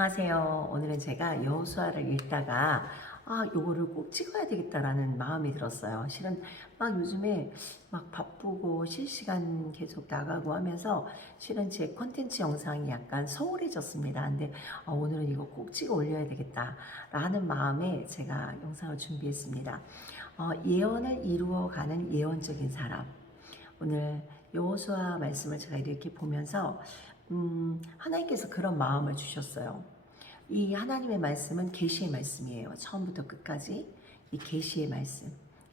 안녕하세요. 오늘은 제가 여호수아를 읽다가 요거를 꼭 찍어야 되겠다라는 마음이 들었어요. 실은 막 요즘에 막 바쁘고 실시간 계속 나가고 하면서 실은 제 콘텐츠 영상이 약간 소홀해졌습니다. 근데 오늘은 이거 꼭 찍어 올려야 되겠다라는 마음에 제가 영상을 준비했습니다. 예언을 이루어가는 예언적인 사람. 오늘 여호수아 말씀을 제가 이렇게 보면서 하나님께서 그런 마음을 주셨어요. 이 하나님의 말씀은 계시의 말씀이에요. 처음부터 끝까지 이 계시의 말씀,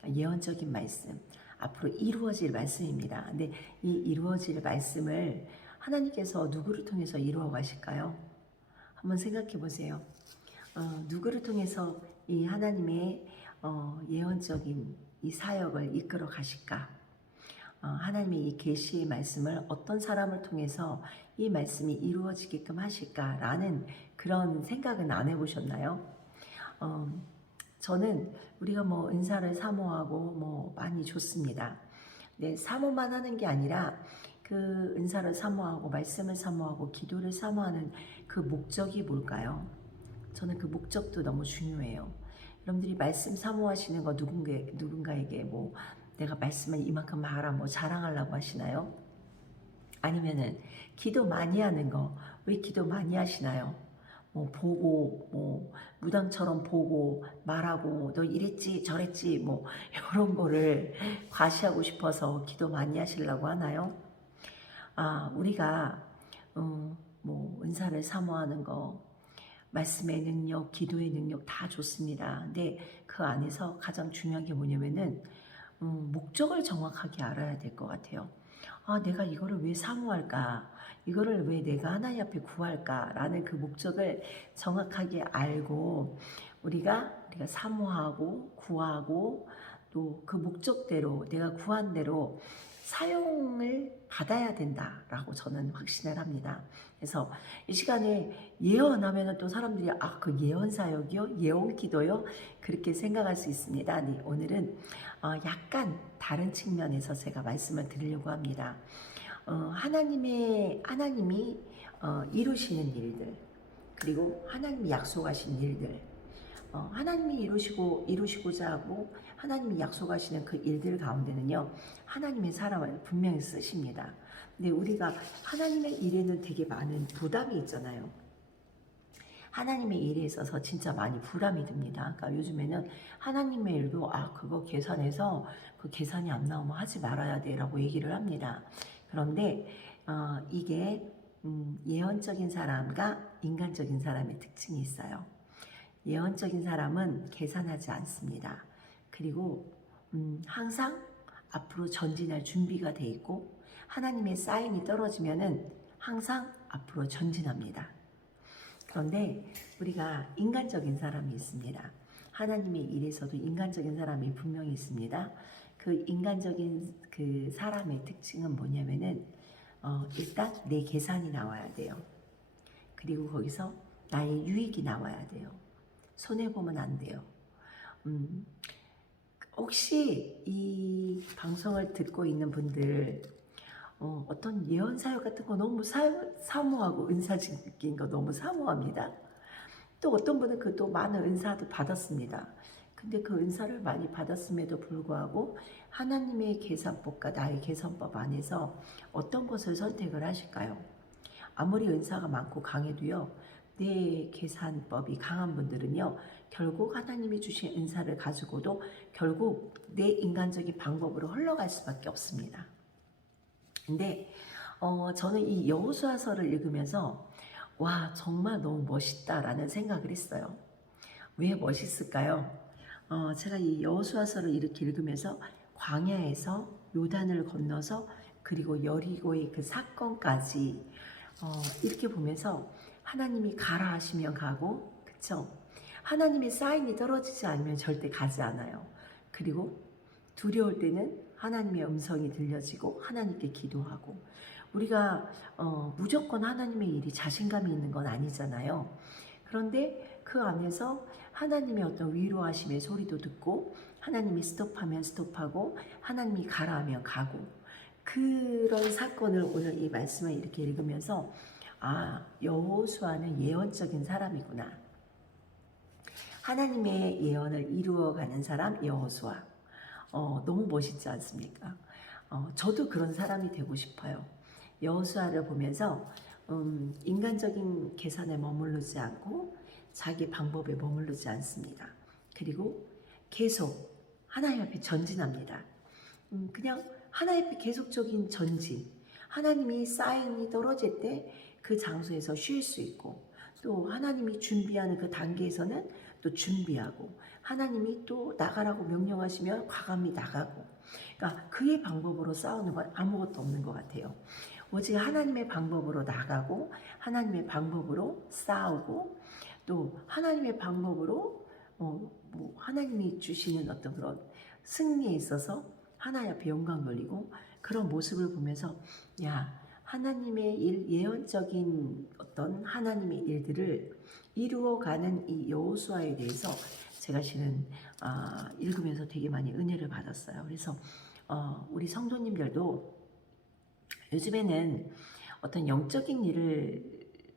예언적인 말씀, 앞으로 이루어질 말씀입니다. 근데 이 이루어질 말씀을 하나님께서 누구를 통해서 이루어 가실까요? 한번 생각해 보세요. 누구를 통해서 이 하나님의 예언적인 이 사역을 이끌어 가실까? 하나님의 이 계시의 말씀을 어떤 사람을 통해서 이 말씀이 이루어지게끔 하실까라는 그런 생각은 안 해보셨나요? 어, 저는 우리가 뭐 은사를 사모하고 뭐 많이 좋습니다. 네, 사모만 하는 게 아니라 그 은사를 사모하고 말씀을 사모하고 기도를 사모하는 그 목적이 뭘까요? 저는 그 목적도 너무 중요해요. 여러분들이 말씀 사모하시는 거 누군가에게 뭐 내가 말씀을 이만큼 하라 뭐 자랑하려고 하시나요? 아니면은 기도 많이 하는 거 왜 기도 많이 하시나요? 뭐 보고 뭐 무당처럼 보고 말하고 너 이랬지 저랬지 뭐 이런 거를 과시하고 싶어서 기도 많이 하시려고 하나요? 우리가 뭐 은사를 사모하는 거 말씀의 능력, 기도의 능력 다 좋습니다. 근데 그 안에서 가장 중요한 게 뭐냐면은 목적을 정확하게 알아야 될 것 같아요. 내가 이거를 왜 사모할까? 이거를 왜 내가 하나님 앞에 구할까? 라는 그 목적을 정확하게 알고 우리가 사모하고 구하고 또 그 목적대로 내가 구한 대로 사용을 받아야 된다라고 저는 확신을 합니다. 그래서 이 시간에 예언하면 또 사람들이 그 예언 사역이요? 예언 기도요? 그렇게 생각할 수 있습니다. 네, 오늘은 약간 다른 측면에서 제가 말씀을 드리려고 합니다. 하나님이 이루시는 일들, 그리고 하나님이 약속하신 일들, 하나님이 이루시고자 하고 하나님이 약속하시는 그 일들 가운데는요, 하나님의 사람을 분명히 쓰십니다. 근데 우리가 하나님의 일에는 되게 많은 부담이 있잖아요. 하나님의 일에 있어서 진짜 많이 부담이 듭니다. 그러니까 요즘에는 하나님의 일도 그거 계산해서 그 계산이 안 나오면 하지 말아야 돼라고 얘기를 합니다. 그런데 이게 예언적인 사람과 인간적인 사람의 특징이 있어요. 예언적인 사람은 계산하지 않습니다. 그리고 항상 앞으로 전진할 준비가 돼 있고 하나님의 사인이 떨어지면은 항상 앞으로 전진합니다. 그런데 우리가 인간적인 사람이 있습니다. 하나님의 일에서도 인간적인 사람이 분명히 있습니다. 그 인간적인 그 사람의 특징은 뭐냐면은 일단 내 계산이 나와야 돼요. 그리고 거기서 나의 유익이 나와야 돼요. 손해보면 안 돼요. 음, 혹시 이 방송을 듣고 있는 분들 어떤 예언 사역 같은 거 너무 사모하고 은사적인 거 너무 사모합니다. 또 어떤 분은 그 또 많은 은사도 받았습니다. 근데 그 은사를 많이 받았음에도 불구하고 하나님의 계산법과 나의 계산법 안에서 어떤 것을 선택을 하실까요? 아무리 은사가 많고 강해도요, 내 계산법이 강한 분들은요, 결국 하나님이 주신 은사를 가지고도 결국 내 인간적인 방법으로 흘러갈 수밖에 없습니다. 근데 저는 이 여호수아서를 읽으면서 와 정말 너무 멋있다라는 생각을 했어요. 왜 멋있을까요? 제가 이 여호수아서를 이렇게 읽으면서 광야에서 요단을 건너서 그리고 여리고의 그 사건까지 이렇게 보면서 하나님이 가라 하시면 가고, 그쵸? 하나님의 사인이 떨어지지 않으면 절대 가지 않아요. 그리고 두려울 때는 하나님의 음성이 들려지고 하나님께 기도하고, 우리가 무조건 하나님의 일이 자신감이 있는 건 아니잖아요. 그런데 그 안에서 하나님의 어떤 위로하심의 소리도 듣고 하나님이 스톱하면 스톱하고 하나님이 가라 하면 가고, 그런 사건을 오늘 이 말씀을 이렇게 읽으면서 아, 여호수아는 예언적인 사람이구나. 하나님의 예언을 이루어가는 사람 여호수아. 너무 멋있지 않습니까? 저도 그런 사람이 되고 싶어요. 여호수아를 보면서 인간적인 계산에 머무르지 않고 자기 방법에 머무르지 않습니다. 그리고 계속 하나님 앞에 전진합니다. 그냥 하나님 앞에 계속적인 전진. 하나님이 사인이 떨어질 때 그 장소에서 쉴 수 있고, 또 하나님이 준비하는 그 단계에서는 또 준비하고, 하나님이 또 나가라고 명령하시면 과감히 나가고. 그러니까 그의 방법으로 싸우는 건 아무것도 없는 것 같아요. 오직 하나님의 방법으로 나가고, 하나님의 방법으로 싸우고, 또 하나님의 방법으로 하나님이 주시는 어떤 그런 승리에 있어서 하나님 앞에 영광 돌리고, 그런 모습을 보면서 야, 하나님의 일, 예언적인 어떤 하나님의 일들을 이루어가는 이 여호수아에 대해서 제가 실은 읽으면서 되게 많이 은혜를 받았어요. 그래서 우리 성도님들도 요즘에는 어떤 영적인 일을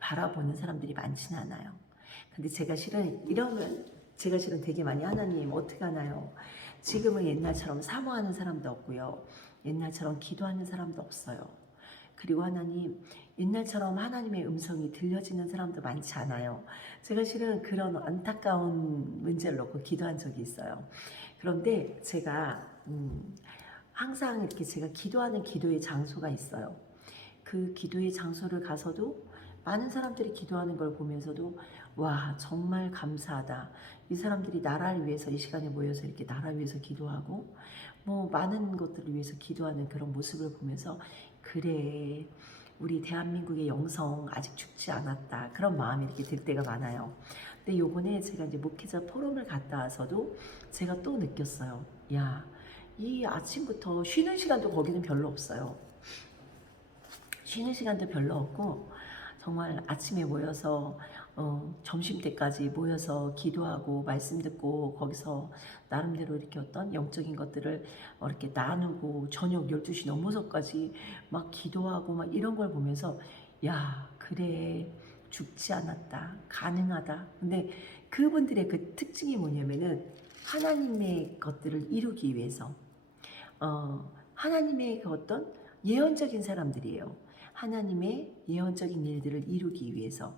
바라보는 사람들이 많지는 않아요. 근데 제가 실은 이러면 제가 실은 되게 많이 하나님 어떻게 하나요? 지금은 옛날처럼 사모하는 사람도 없고요. 옛날처럼 기도하는 사람도 없어요. 그리고 하나님, 옛날처럼 하나님의 음성이 들려지는 사람도 많지 않아요. 제가 실은 그런 안타까운 문제를 놓고 기도한 적이 있어요. 그런데 제가 항상 이렇게 제가 기도하는 기도의 장소가 있어요. 그 기도의 장소를 가서도 많은 사람들이 기도하는 걸 보면서도 와, 정말 감사하다. 이 사람들이 나라를 위해서 이 시간에 모여서 이렇게 나라 위해서 기도하고 많은 것들을 위해서 기도하는 그런 모습을 보면서 그래, 우리 대한민국의 영성 아직 죽지 않았다. 그런 마음이 이렇게 들 때가 많아요. 근데 요번에 제가 이제 목회자 포럼을 갔다 와서도 제가 또 느꼈어요. 야, 이 아침부터 쉬는 시간도 거기는 별로 없어요. 쉬는 시간도 별로 없고 정말 아침에 모여서 점심 때까지 모여서 기도하고 말씀 듣고 거기서 나름대로 이렇게 어떤 영적인 것들을 이렇게 나누고 저녁 12시 넘어서까지 막 기도하고 막 이런 걸 보면서 야, 그래, 죽지 않았다, 가능하다. 근데 그분들의 그 특징이 뭐냐면은 하나님의 것들을 이루기 위해서 하나님의 그 어떤 예언적인 사람들이에요. 하나님의 예언적인 일들을 이루기 위해서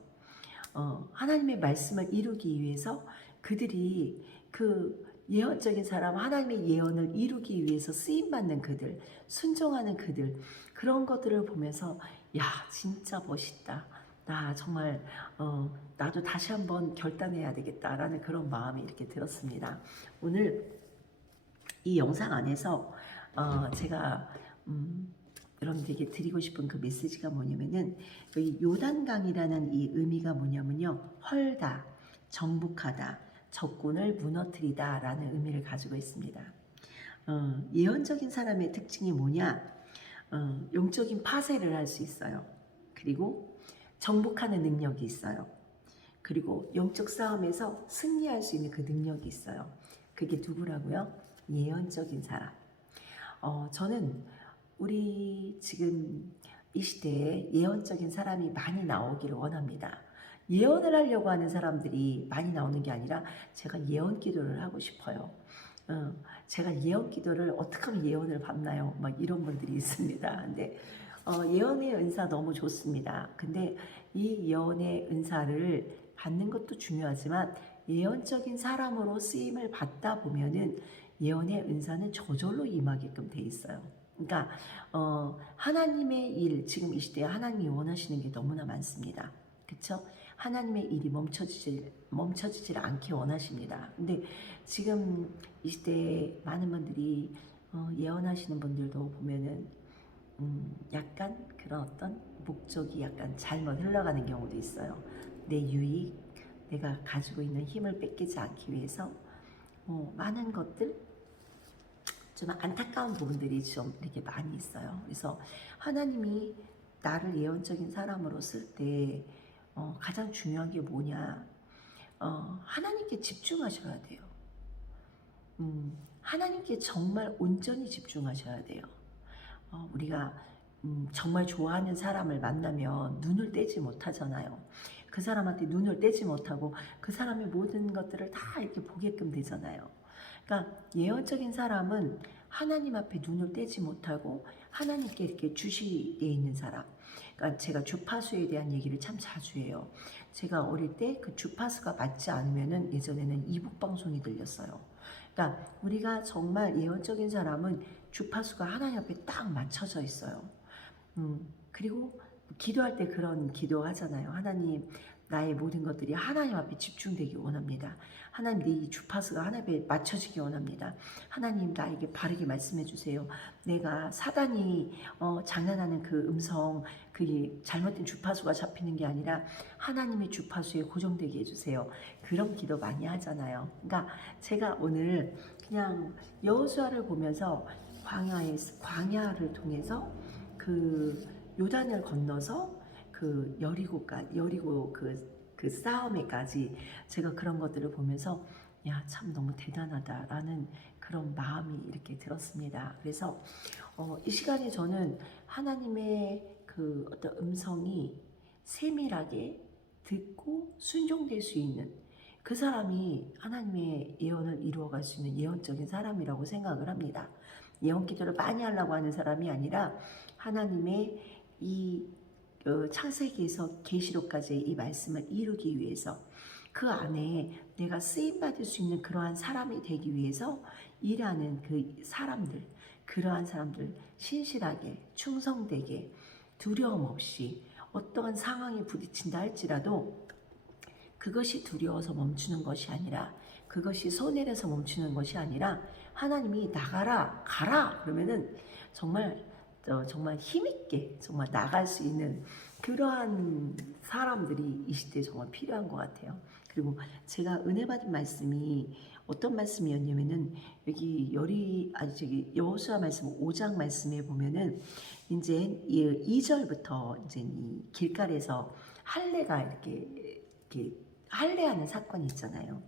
하나님의 말씀을 이루기 위해서 그들이 그 예언적인 사람, 하나님의 예언을 이루기 위해서 쓰임받는 그들, 순종하는 그들, 그런 것들을 보면서 야, 진짜 멋있다. 나 정말 나도 다시 한번 결단해야 되겠다라는 그런 마음이 이렇게 들었습니다. 오늘 이 영상 안에서 제가 여러분들에게 드리고 싶은 그 메시지가 뭐냐면은 이 요단강이라는 이 의미가 뭐냐면요, 헐다, 정복하다, 적군을 무너뜨리다 라는 의미를 가지고 있습니다. 예언적인 사람의 특징이 뭐냐, 영적인 파쇄를 할 수 있어요. 그리고 정복하는 능력이 있어요. 그리고 영적 싸움에서 승리할 수 있는 그 능력이 있어요. 그게 누구라고요? 예언적인 사람. 저는 우리 지금 이 시대에 예언적인 사람이 많이 나오기를 원합니다. 예언을 하려고 하는 사람들이 많이 나오는 게 아니라 제가 예언 기도를 하고 싶어요. 제가 예언 기도를 어떻게 하면 예언을 받나요? 막 이런 분들이 있습니다. 근데 예언의 은사 너무 좋습니다. 근데 이 예언의 은사를 받는 것도 중요하지만 예언적인 사람으로 쓰임을 받다 보면은 예언의 은사는 저절로 임하게끔 돼 있어요. 그러니까 하나님의 일, 지금 이 시대에 하나님이 원하시는 게 너무나 많습니다. 그렇죠? 하나님의 일이 멈춰지질 않게 원하십니다. 근데 지금 이 시대에 많은 분들이 예언하시는 분들도 보면은 약간 그런 어떤 목적이 약간 잘못 흘러가는 경우도 있어요. 내 유익, 내가 가지고 있는 힘을 뺏기지 않기 위해서 많은 것들, 좀 안타까운 부분들이 좀 이렇게 많이 있어요. 그래서 하나님이 나를 예언적인 사람으로 쓸 때 가장 중요한 게 뭐냐, 하나님께 집중하셔야 돼요. 하나님께 정말 온전히 집중하셔야 돼요. 우리가 정말 좋아하는 사람을 만나면 눈을 떼지 못하잖아요. 그 사람한테 눈을 떼지 못하고 그 사람의 모든 것들을 다 이렇게 보게끔 되잖아요. 그러니까 예언적인 사람은 하나님 앞에 눈을 떼지 못하고 하나님께 이렇게 주시되어 있는 사람. 그러니까 제가 주파수에 대한 얘기를 참 자주 해요. 제가 어릴 때 그 주파수가 맞지 않으면은 예전에는 이북 방송이 들렸어요. 그러니까 우리가 정말 예언적인 사람은 주파수가 하나님 앞에 딱 맞춰져 있어요. 그리고 기도할 때 그런 기도하잖아요. 하나님, 나의 모든 것들이 하나님 앞에 집중되기 원합니다. 하나님, 내 이 주파수가 하나님 앞에 맞춰지기 원합니다. 하나님, 나에게 바르게 말씀해 주세요. 내가 사단이 장난하는 그 음성, 그 잘못된 주파수가 잡히는 게 아니라 하나님의 주파수에 고정되게 해주세요. 그런 기도 많이 하잖아요. 그러니까 제가 오늘 그냥 여호수아를 보면서 광야를 통해서 그 요단을 건너서 그 여리고 그 싸움에까지 제가 그런 것들을 보면서 야, 참 너무 대단하다라는 그런 마음이 이렇게 들었습니다. 그래서 이 시간에 저는 하나님의 그 어떤 음성이 세밀하게 듣고 순종될 수 있는 그 사람이 하나님의 예언을 이루어갈 수 있는 예언적인 사람이라고 생각을 합니다. 예언 기도를 많이 하려고 하는 사람이 아니라 하나님의 이 창세기에서 계시록까지의 이 말씀을 이루기 위해서 그 안에 내가 쓰임받을 수 있는 그러한 사람이 되기 위해서 일하는 그 사람들, 그러한 사람들 신실하게 충성되게 두려움 없이 어떠한 상황에 부딪힌다 할지라도 그것이 두려워서 멈추는 것이 아니라 그것이 손해라서 멈추는 것이 아니라 하나님이 나가라 가라 그러면은 정말 힘있게 정말 나갈 수 있는 그러한 사람들이 이 시대에 정말 필요한 것 같아요. 그리고 제가 은혜 받은 말씀이 어떤 말씀이었냐면은 여기 여호수아 말씀 5장 말씀에 보면은 이제 2절부터 이제 이 길갈에서 할례가 이렇게 할례하는 사건이 있잖아요.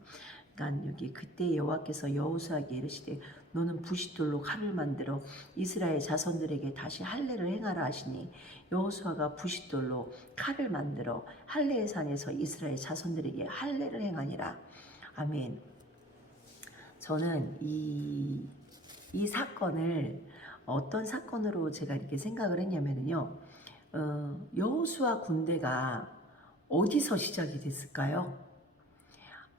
그러니까 여기 그때 여호와께서 여호수아에게 이르시되 너는 부싯돌로 칼을 만들어 이스라엘 자손들에게 다시 할례를 행하라 하시니 여호수아가 부싯돌로 칼을 만들어 할례의 산에서 이스라엘 자손들에게 할례를 행하니라. 아멘. 저는 이 사건을 어떤 사건으로 제가 이렇게 생각을 했냐면요. 여호수아 군대가 어디서 시작이 됐을까요?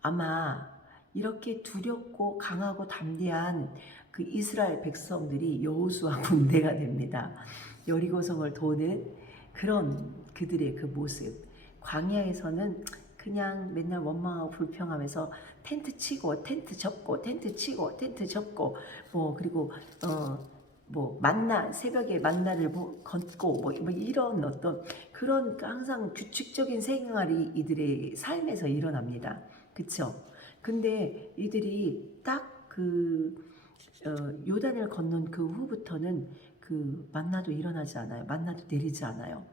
아마 이렇게 두렵고 강하고 담대한 그 이스라엘 백성들이 여호수아 군대가 됩니다. 여리고성을 도는 그런 그들의 그 모습. 광야에서는 그냥 맨날 원망하고 불평하면서 텐트 치고 텐트 접고 텐트 치고 텐트 접고 그리고 새벽에 만나를 걷고 이런 어떤 그런 항상 규칙적인 생활이 이들의 삶에서 일어납니다. 그쵸? 근데 이들이 딱 요단을 건넌 그 후부터는 그 만나도 일어나지 않아요. 만나도 내리지 않아요.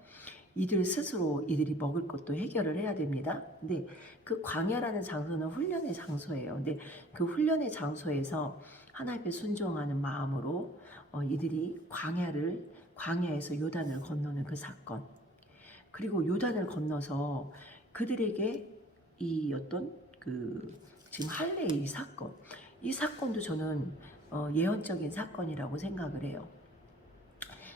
이들이 먹을 것도 해결을 해야 됩니다. 근데 그 광야라는 장소는 훈련의 장소예요. 근데 그 훈련의 장소에서 하나님께 순종하는 마음으로 이들이 광야에서 요단을 건너는 그 사건. 그리고 요단을 건너서 그들에게 이 어떤 지금 할례의 이 사건도 저는 예언적인 사건이라고 생각을 해요.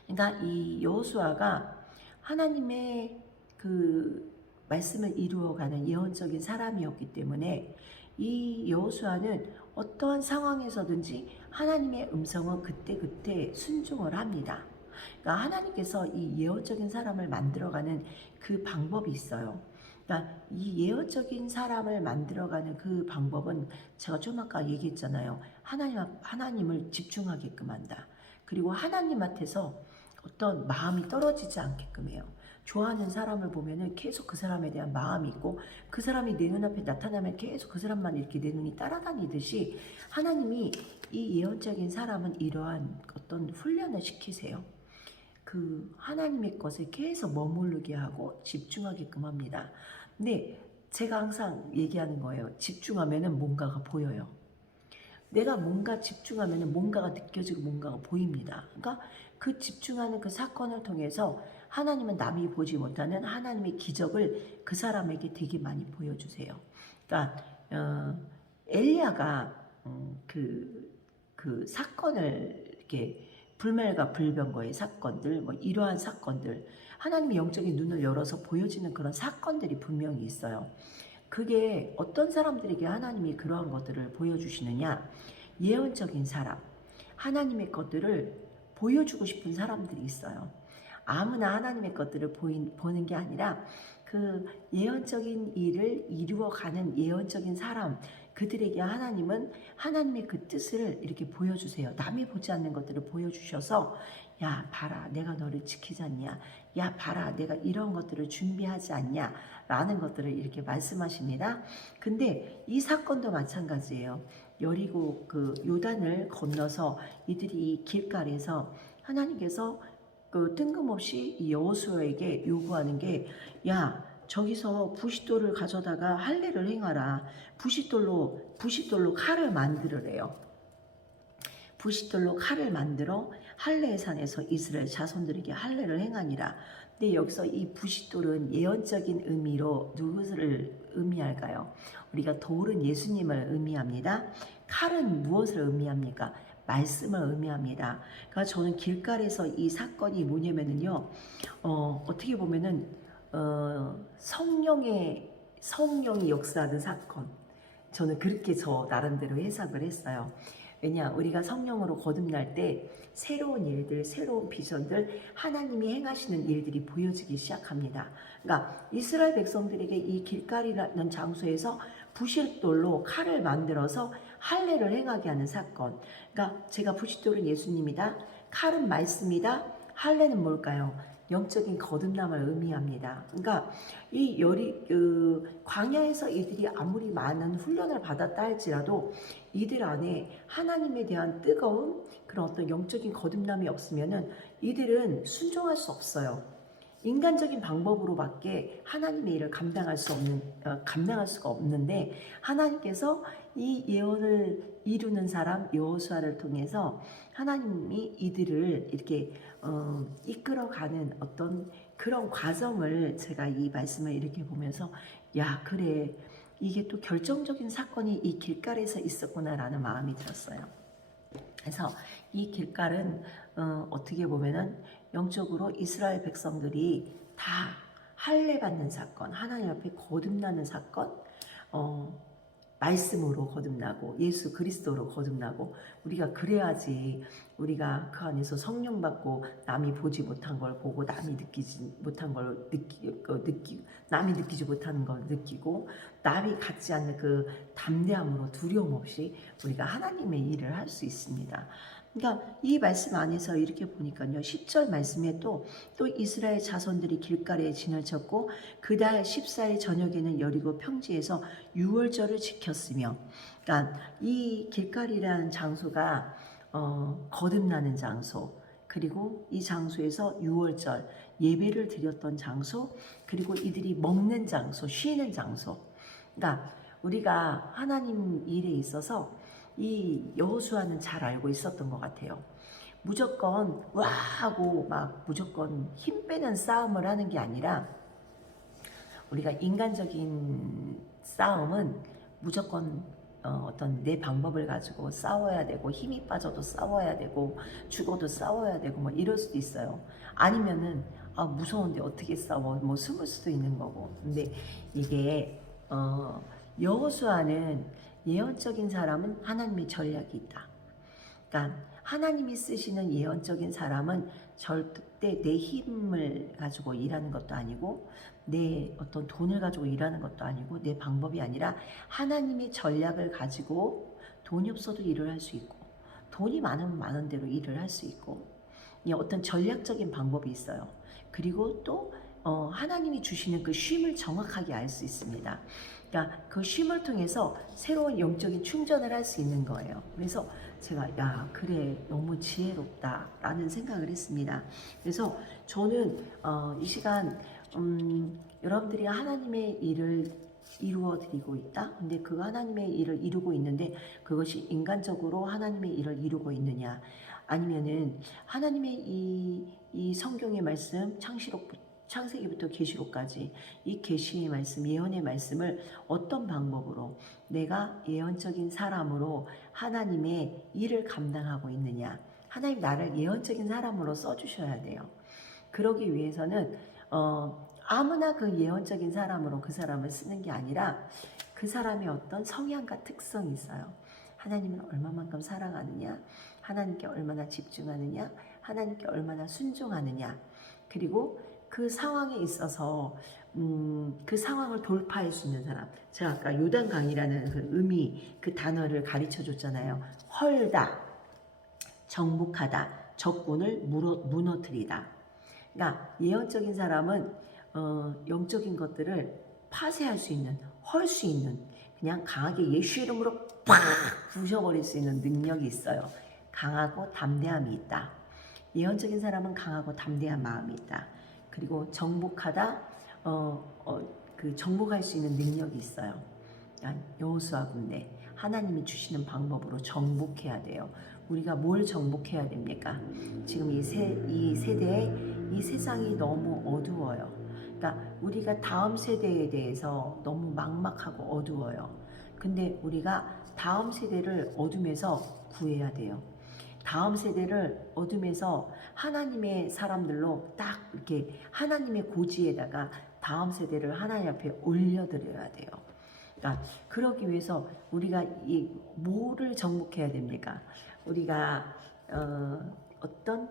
그러니까 이 여호수아가 하나님의 그 말씀을 이루어가는 예언적인 사람이었기 때문에 이 여호수아는 어떠한 상황에서든지 하나님의 음성은 그때 순종을 합니다. 그러니까 하나님께서 이 예언적인 사람을 만들어가는 그 방법이 있어요. 그러니까 이 예언적인 사람을 만들어가는 그 방법은 제가 좀 아까 얘기했잖아요. 하나님을 집중하게끔 한다. 그리고 하나님한테서 어떤 마음이 떨어지지 않게끔 해요. 좋아하는 사람을 보면은 계속 그 사람에 대한 마음이 있고 그 사람이 내 눈앞에 나타나면 계속 그 사람만 이렇게 내 눈이 따라다니듯이 하나님이 이 예언적인 사람은 이러한 어떤 훈련을 시키세요. 그 하나님의 것을 계속 머무르게 하고 집중하게끔 합니다. 근데 제가 항상 얘기하는 거예요. 집중하면은 뭔가가 보여요. 내가 뭔가 집중하면 뭔가가 느껴지고 뭔가가 보입니다. 그러니까 그 집중하는 그 사건을 통해서 하나님은 남이 보지 못하는 하나님의 기적을 그 사람에게 되게 많이 보여주세요. 그러니까 엘리야가 그 사건을 이렇게 불말과 불병거의 사건들, 뭐 이러한 사건들, 하나님의 영적인 눈을 열어서 보여지는 그런 사건들이 분명히 있어요. 그게 어떤 사람들에게 하나님이 그러한 것들을 보여주시느냐? 예언적인 사람, 하나님의 것들을 보여주고 싶은 사람들이 있어요. 아무나 하나님의 것들을 보는 게 아니라 그 예언적인 일을 이루어가는 예언적인 사람, 그들에게 하나님은 하나님의 그 뜻을 이렇게 보여주세요. 남이 보지 않는 것들을 보여주셔서 야 봐라 내가 너를 지키지 않냐, 야 봐라 내가 이런 것들을 준비하지 않냐 라는 것들을 이렇게 말씀하십니다. 근데 이 사건도 마찬가지예요. 여리고 그 요단을 건너서 이들이 길가에서 하나님께서 그 뜬금없이 여호수아에게 요구하는 게, 야 저기서 부싯돌을 가져다가 할례를 행하라. 부싯돌로 칼을 만들으래요. 부싯돌로 칼을 만들어 할례의 산에서 이스라엘 자손들에게 할례를 행하니라. 근데 여기서 이 부싯돌은 예언적인 의미로 누구를 의미할까요? 우리가 돌은 예수님을 의미합니다. 칼은 무엇을 의미합니까? 말씀을 의미합니다. 그러니까 저는 길가에서 이 사건이 뭐냐면은요, 어떻게 보면은 성령이 역사하는 사건. 저는 그렇게 저 나름대로 해석을 했어요. 왜냐, 우리가 성령으로 거듭날 때 새로운 일들, 새로운 비전들, 하나님이 행하시는 일들이 보여지기 시작합니다. 그러니까 이스라엘 백성들에게 이 길가리라는 장소에서 부싯돌로 칼을 만들어서 할례를 행하게 하는 사건. 그러니까 제가 부싯돌은 예수님이다, 칼은 말씀이다, 할례는 뭘까요? 영적인 거듭남을 의미합니다. 그러니까 이 광야에서 이들이 아무리 많은 훈련을 받았다 할지라도 이들 안에 하나님에 대한 뜨거움, 그런 어떤 영적인 거듭남이 없으면은 이들은 순종할 수 없어요. 인간적인 방법으로밖에 하나님의 일을 감당할 수가 없는데, 하나님께서 이 예언을 이루는 사람 여호수아를 통해서 하나님이 이들을 이렇게 이끌어가는 어떤 그런 과정을 제가 이 말씀을 이렇게 보면서, 야 그래 이게 또 결정적인 사건이 이 길갈에서 있었구나라는 마음이 들었어요. 그래서 이 길갈은 어떻게 보면은 영적으로 이스라엘 백성들이 다 할례 받는 사건, 하나님 앞에 거듭나는 사건, 말씀으로 거듭나고 예수 그리스도로 거듭나고, 우리가 그래야지 우리가 그 안에서 성령 받고 남이 보지 못한 걸 보고 남이 느끼지 못한 걸 남이 느끼지 못하는 걸 느끼고, 남이 갖지 않는 그 담대함으로 두려움 없이 우리가 하나님의 일을 할 수 있습니다. 그러니까 이 말씀 안에서 이렇게 보니까요, 10절 말씀에 또 이스라엘 자손들이 길가에 진을 쳤고 그달 14일 저녁에는 여리고 평지에서 유월절을 지켰으며, 그러니까 이 길갈이라는 장소가 거듭나는 장소, 그리고 이 장소에서 유월절 예배를 드렸던 장소, 그리고 이들이 먹는 장소, 쉬는 장소. 그러니까 우리가 하나님 일에 있어서 이 여호수아는 잘 알고 있었던 것 같아요. 무조건 와 하고 막 무조건 힘 빼는 싸움을 하는 게 아니라, 우리가 인간적인 싸움은 무조건 어떤 내 방법을 가지고 싸워야 되고, 힘이 빠져도 싸워야 되고, 죽어도 싸워야 되고 뭐 이럴 수도 있어요. 아니면은 무서운데 어떻게 싸워 뭐 숨을 수도 있는 거고. 근데 이게 여호수아는 예언적인 사람은 하나님의 전략이 있다. 그러니까 하나님이 쓰시는 예언적인 사람은 절대 내 힘을 가지고 일하는 것도 아니고, 내 어떤 돈을 가지고 일하는 것도 아니고, 내 방법이 아니라 하나님의 전략을 가지고 돈이 없어도 일을 할 수 있고, 돈이 많으면 많은 대로 일을 할 수 있고, 이 어떤 전략적인 방법이 있어요. 그리고 또 하나님이 주시는 그 쉼을 정확하게 알 수 있습니다. 그러니까 그 쉼을 통해서 새로운 영적인 충전을 할 수 있는 거예요. 그래서 제가 야 그래 너무 지혜롭다라는 생각을 했습니다. 그래서 저는 이 시간 여러분들이 하나님의 일을 이루어 드리고 있다. 근데 그 하나님의 일을 이루고 있는데 그것이 인간적으로 하나님의 일을 이루고 있느냐? 아니면은 하나님의 이 성경의 말씀 창세기부터 계시록까지 이 계시의 말씀, 예언의 말씀을 어떤 방법으로 내가 예언적인 사람으로 하나님의 일을 감당하고 있느냐? 하나님 나를 예언적인 사람으로 써주셔야 돼요. 그러기 위해서는 아무나 그 예언적인 사람으로 그 사람을 쓰는 게 아니라 그 사람의 어떤 성향과 특성이 있어요. 하나님은 얼마만큼 사랑하느냐, 하나님께 얼마나 집중하느냐, 하나님께 얼마나 순종하느냐, 그리고 그 상황에 있어서 그 상황을 돌파할 수 있는 사람. 제가 아까 요단강이라는 그 의미, 그 단어를 가르쳐 줬잖아요. 헐다, 정복하다, 적군을 무너뜨리다. 그러니까 예언적인 사람은 영적인 것들을 파쇄할 수 있는, 헐 수 있는, 그냥 강하게 예수 이름으로 팍 부셔버릴 수 있는 능력이 있어요. 강하고 담대함이 있다. 예언적인 사람은 강하고 담대한 마음이 있다. 그리고 정복하다, 그 정복할 수 있는 능력이 있어요. 여호수아 군대, 하나님이 주시는 방법으로 정복해야 돼요. 우리가 뭘 정복해야 됩니까? 지금 이 세대에 이 세상이 너무 어두워요. 그러니까 우리가 다음 세대에 대해서 너무 막막하고 어두워요. 근데 우리가 다음 세대를 어둠에서 구해야 돼요. 다음 세대를 어둠에서 하나님의 사람들로 딱 이렇게 하나님의 고지에다가 다음 세대를 하나님 앞에 올려드려야 돼요. 그러니까 그러기 위해서 우리가 이 뭐를 정복해야 됩니까? 우리가 어떤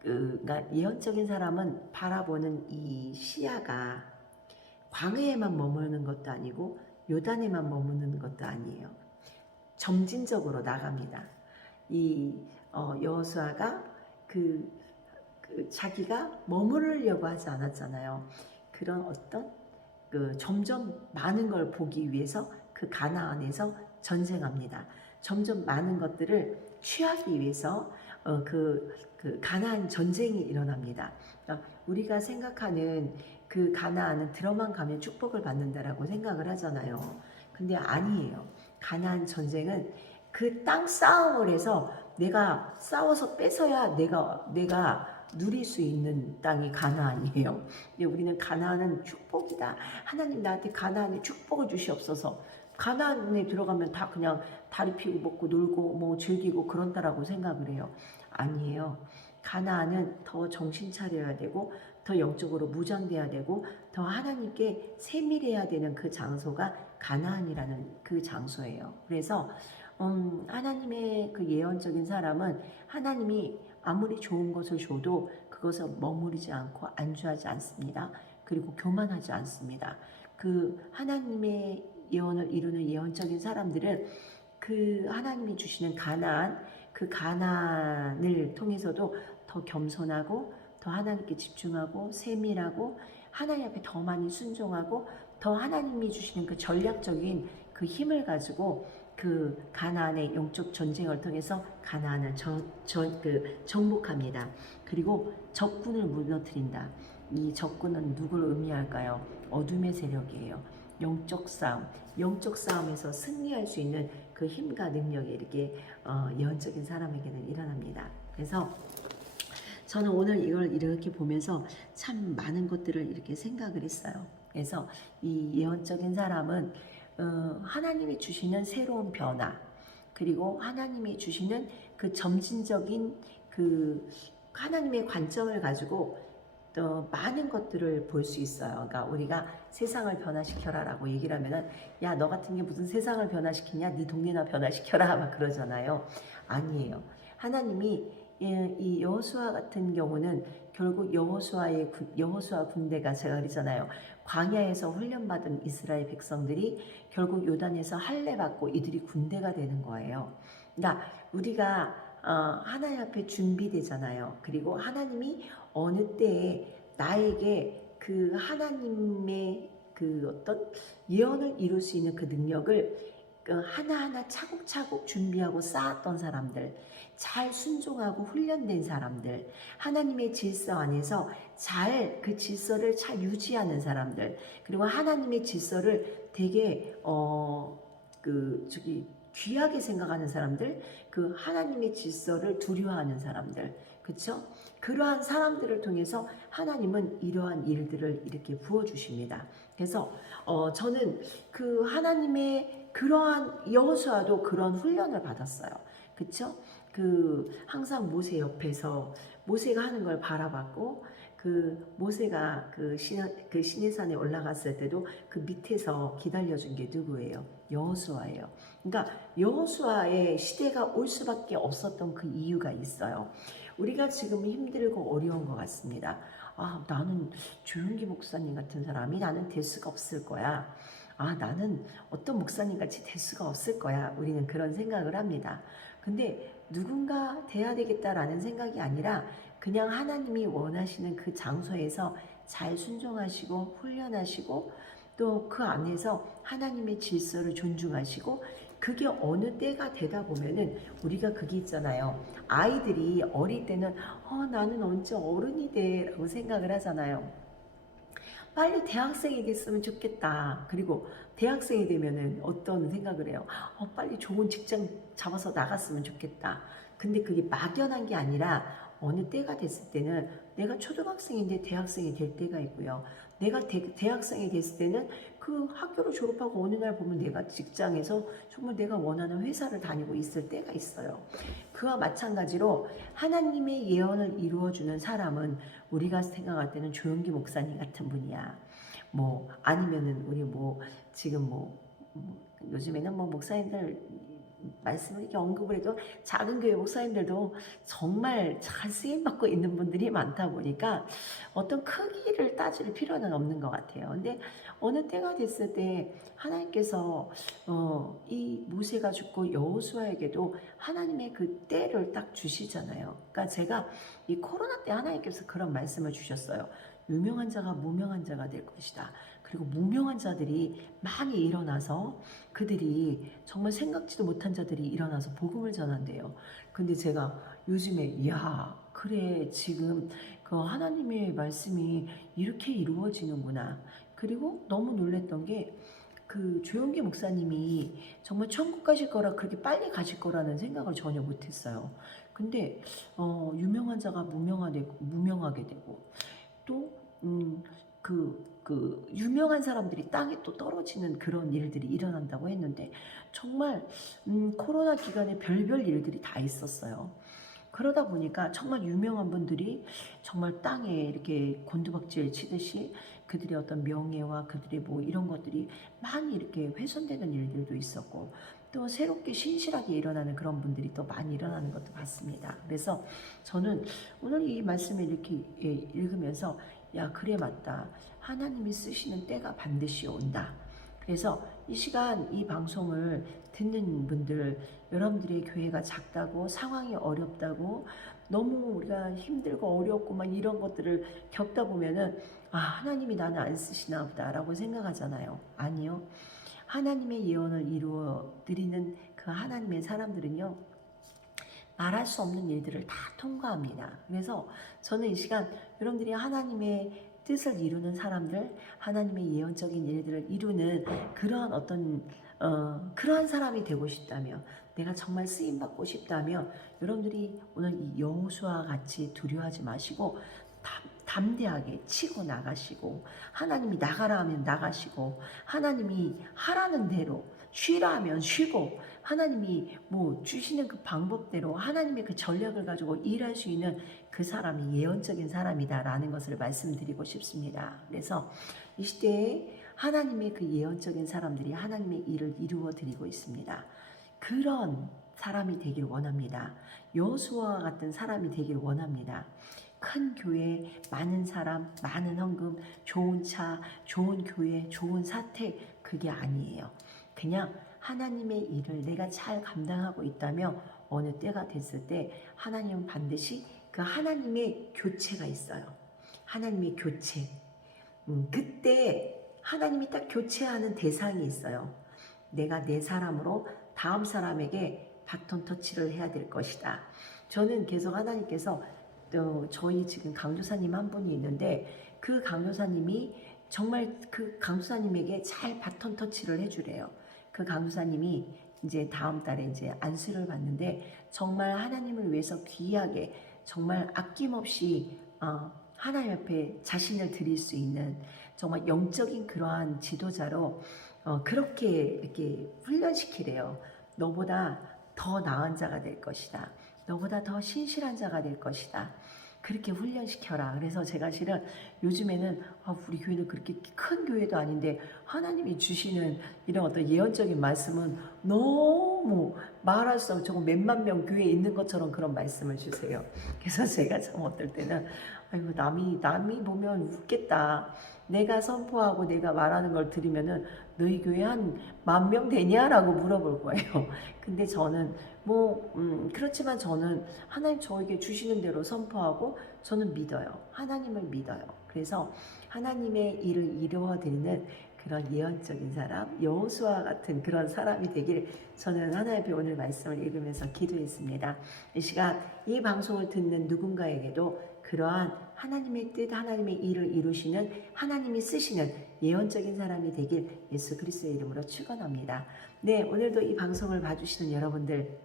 그러니까 예언적인 사람은 바라보는 이 시야가 광야에만 머무는 것도 아니고 요단에만 머무는 것도 아니에요. 점진적으로 나갑니다. 이 여호수아가 그 자기가 머무르려고 하지 않았잖아요. 그런 어떤 그 점점 많은 걸 보기 위해서 그 가나안에서 전쟁합니다. 점점 많은 것들을 취하기 위해서 그 가나안 전쟁이 일어납니다. 그러니까 우리가 생각하는 그 가나안은 들어만 가면 축복을 받는다라고 생각을 하잖아요. 근데 아니에요. 가나안 전쟁은 그 땅 싸움을 해서 내가 싸워서 뺏어야 내가 누릴 수 있는 땅이 가나안이에요. 근데 우리는 가나안은 축복이다. 하나님 나한테 가나안에 축복을 주시옵소서. 가나안에 들어가면 다 그냥 다리 피고 먹고 놀고 뭐 즐기고 그런다라고 생각을 해요. 아니에요. 가나안은 더 정신 차려야 되고 더 영적으로 무장돼야 되고 더 하나님께 세밀해야 되는 그 장소가 가나안이라는 그 장소예요. 그래서 하나님의 그 예언적인 사람은 하나님이 아무리 좋은 것을 줘도 그것을 머무르지 않고 안주하지 않습니다. 그리고 교만하지 않습니다. 그 하나님의 예언을 이루는 예언적인 사람들은 그 하나님이 주시는 가나안, 그 가나안을 통해서도 더 겸손하고 더 하나님께 집중하고 세밀하고 하나님 앞에 더 많이 순종하고 더 하나님이 주시는 그 전략적인 그 힘을 가지고 그 가나안의 영적 전쟁을 통해서 가나안을 정복합니다. 그리고 적군을 무너뜨린다. 이 적군은 누구를 의미할까요? 어둠의 세력이에요. 영적 싸움에서 승리할 수 있는 그 힘과 능력이 이렇게 예언적인 사람에게는 일어납니다. 그래서 저는 오늘 이걸 이렇게 보면서 참 많은 것들을 이렇게 생각을 했어요. 그래서 이 예언적인 사람은 하나님이 주시는 새로운 변화, 그리고 하나님이 주시는 그 점진적인 그 하나님의 관점을 가지고 또 많은 것들을 볼 수 있어요. 그러니까 우리가 세상을 변화시켜라라고 얘기를 하면은 야, 너 같은 게 무슨 세상을 변화시키냐? 네 동네나 변화시켜라 막 그러잖아요. 아니에요. 하나님이 이 여호수아 같은 경우는 결국 여호수아 군대가 제가 그러잖아요. 광야에서 훈련받은 이스라엘 백성들이 결국 요단에서 할례 받고 이들이 군대가 되는 거예요. 그러니까 우리가 하나님 앞에 준비되잖아요. 그리고 하나님이 어느 때에 나에게 그 하나님의 그 어떤 예언을 이룰 수 있는 그 능력을 그 하나하나 차곡차곡 준비하고 쌓았던 사람들, 잘 순종하고 훈련된 사람들, 하나님의 질서 안에서 잘 그 질서를 잘 유지하는 사람들, 그리고 하나님의 질서를 되게 귀하게 생각하는 사람들, 그 하나님의 질서를 두려워하는 사람들, 그렇죠? 그러한 사람들을 통해서 하나님은 이러한 일들을 이렇게 부어주십니다. 그래서 저는 그 하나님의 그러한 여호수아도 그런 훈련을 받았어요. 그렇죠? 그 항상 모세 옆에서 모세가 하는 걸 바라봤고, 그 모세가 그 시내산에 올라갔을 때도 그 밑에서 기다려준 게 누구예요? 여호수아예요. 그러니까 여호수아의 시대가 올 수밖에 없었던 그 이유가 있어요. 우리가 지금 힘들고 어려운 것 같습니다. 아, 나는 조용기 목사님 같은 사람이 나는 될 수가 없을 거야. 아, 나는 어떤 목사님 같이 될 수가 없을 거야. 우리는 그런 생각을 합니다. 근데 누군가 돼야 되겠다라는 생각이 아니라 그냥 하나님이 원하시는 그 장소에서 잘 순종하시고 훈련하시고 또 그 안에서 하나님의 질서를 존중하시고, 그게 어느 때가 되다 보면은 우리가 그게 있잖아요. 아이들이 어릴 때는 나는 언제 어른이 돼 라고 생각을 하잖아요. 빨리 대학생이 됐으면 좋겠다. 그리고 대학생이 되면은 어떤 생각을 해요? 빨리 좋은 직장 잡아서 나갔으면 좋겠다. 근데 그게 막연한 게 아니라 어느 때가 됐을 때는 내가 초등학생인데 대학생이 될 때가 있고요. 내가 대학생이 됐을 때는 그 학교를 졸업하고 어느 날 보면 내가 직장에서 정말 내가 원하는 회사를 다니고 있을 때가 있어요. 그와 마찬가지로 하나님의 예언을 이루어주는 사람은 우리가 생각할 때는 조용기 목사님 같은 분이야. 뭐 아니면은 우리 뭐 지금 요즘에는 목사님들 말씀을 이렇게 언급을 해도 작은 교회 목사님들도 정말 잘 쓰임받고 있는 분들이 많다 보니까 어떤 크기를 따질 필요는 없는 것 같아요. 근데 어느 때가 됐을 때 하나님께서 이 모세가 죽고 여호수아에게도 하나님의 그 때를 딱 주시잖아요. 그러니까 제가 이 코로나 때 하나님께서 그런 말씀을 주셨어요. 유명한 자가 무명한 자가 될 것이다. 그리고 무명한 자들이 많이 일어나서 그들이 정말 생각지도 못한 자들이 일어나서 복음을 전한대요. 근데 제가 요즘에 그래 지금 그 하나님의 말씀이 이렇게 이루어지는구나. 그리고 너무 놀랬던 게 그 조용기 목사님이 정말 천국 가실 거라 그렇게 빨리 가실 거라는 생각을 전혀 못했어요. 근데 유명한 자가 무명하게 되고 또 유명한 사람들이 땅에 또 떨어지는 그런 일들이 일어난다고 했는데 정말 코로나 기간에 별별 일들이 다 있었어요. 그러다 보니까 정말 유명한 분들이 정말 땅에 이렇게 곤두박질 치듯이 그들의 어떤 명예와 그들의 이런 것들이 많이 이렇게 훼손되는 일들도 있었고, 또 새롭게 신실하게 일어나는 그런 분들이 또 많이 일어나는 것도 봤습니다. 그래서 저는 오늘 이 말씀을 이렇게 읽으면서 그래 맞다. 하나님이 쓰시는 때가 반드시 온다. 그래서 이 시간 이 방송을 듣는 분들, 여러분들의 교회가 작다고 상황이 어렵다고 너무 우리가 힘들고 어렵고 막 이런 것들을 겪다 보면은 하나님이 나는 안 쓰시나 보다라고 생각하잖아요. 아니요. 하나님의 예언을 이루어 드리는 그 하나님의 사람들은요, 말할 수 없는 일들을 다 통과합니다. 그래서 저는 이 시간 여러분들이 하나님의 뜻을 이루는 사람들, 하나님의 예언적인 일들을 이루는 그러한 그러한 사람이 되고 싶다며, 내가 정말 쓰임 받고 싶다며, 여러분들이 오늘 이 여호수아와 같이 두려워하지 마시고 담대하게 치고 나가시고, 하나님이 나가라 하면 나가시고, 하나님이 하라는 대로 쉬라 하면 쉬고, 하나님이 주시는 그 방법대로 하나님의 그 전략을 가지고 일할 수 있는 그 사람이 예언적인 사람이다라는 것을 말씀드리고 싶습니다. 그래서 이 시대에 하나님의 그 예언적인 사람들이 하나님의 일을 이루어 드리고 있습니다. 그런 사람이 되길 원합니다. 여호수아와 같은 사람이 되길 원합니다. 큰 교회, 많은 사람, 많은 헌금, 좋은 차, 좋은 교회, 좋은 사택, 그게 아니에요. 그냥 하나님의 일을 내가 잘 감당하고 있다며 어느 때가 됐을 때 하나님은 반드시 그 하나님의 교체가 있어요. 하나님의 교체. 그때 하나님이 딱 교체하는 대상이 있어요. 내가 내 사람으로 다음 사람에게 바톤 터치를 해야 될 것이다. 저는 계속 하나님께서 저희 지금 강조사님 한 분이 있는데 그 강조사님이 정말 그 강조사님에게 잘 바톤 터치를 해주래요. 그 강조사님이 이제 다음 달에 이제 안수를 받는데 정말 하나님을 위해서 귀하게 정말 아낌없이 하나님 앞에 자신을 드릴 수 있는 정말 영적인 그러한 지도자로 그렇게 이렇게 훈련시키래요. 너보다 더 나은 자가 될 것이다. 너보다 더 신실한 자가 될 것이다. 그렇게 훈련시켜라. 그래서 제가 실은 요즘에는 우리 교회는 그렇게 큰 교회도 아닌데 하나님이 주시는 이런 어떤 예언적인 말씀은 너무 말할 수 없고 조금 몇만 명 교회에 있는 것처럼 그런 말씀을 주세요. 그래서 제가 참 어떨 때는 아이고 남이 보면 웃겠다. 내가 선포하고 내가 말하는 걸 들으면은 너희 교회 한 10,000명 되냐라고 물어볼 거예요. 근데 저는 그렇지만 저는 하나님 저에게 주시는 대로 선포하고 저는 믿어요. 하나님을 믿어요. 그래서 하나님의 일을 이루어드리는 그런 예언적인 사람, 여호수아 같은 그런 사람이 되길 저는 하나님 앞에 오늘 말씀을 읽으면서 기도했습니다. 이 시간 이 방송을 듣는 누군가에게도 그러한 하나님의 뜻, 하나님의 일을 이루시는 하나님이 쓰시는 예언적인 사람이 되길 예수 그리스도의 이름으로 축원합니다. 네, 오늘도 이 방송을 봐주시는 여러분들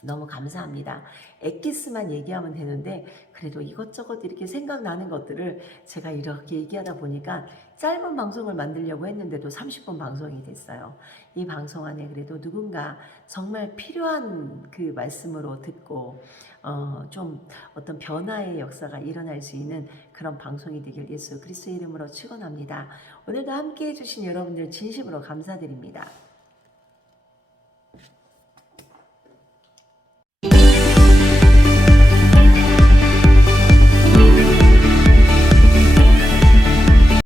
너무 감사합니다. 엑기스만 얘기하면 되는데 그래도 이것저것 이렇게 생각나는 것들을 제가 이렇게 얘기하다 보니까 짧은 방송을 만들려고 했는데도 30분 방송이 됐어요. 이 방송 안에 그래도 누군가 정말 필요한 그 말씀으로 듣고 좀 어떤 변화의 역사가 일어날 수 있는 그런 방송이 되길 예수 그리스도의 이름으로 축원합니다. 오늘도 함께해 주신 여러분들 진심으로 감사드립니다.